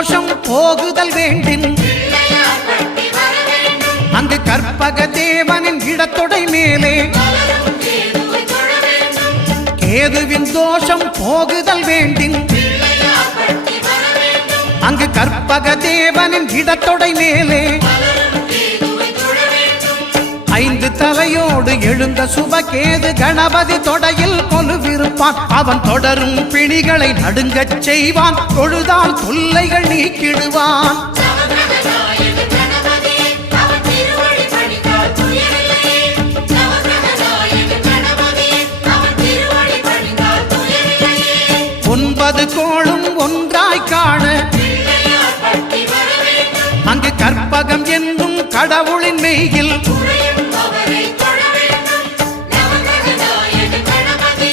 தோஷம் போகுதல் வேண்டின் அங்கு கற்பக தேவனின் இடத்தொடை மேலே கேதுவின் தோஷம் போகுதல் வேண்டின் அங்கு கற்பக தேவனின் இடத்தொடை மேலே 5 தலையோடு எழுந்த சுபகேது கணபதி தொடையில் கொலுவிருப்பான். அவன் தொடரும் பிணிகளை நடுங்கச் செய்வான். தொழுதால் தொல்லைகள் நீக்கிடுவான். ஒன்பது கோளும் ஒன்றாய் காண அங்கு கற்பகம் என்னும் கடவுள்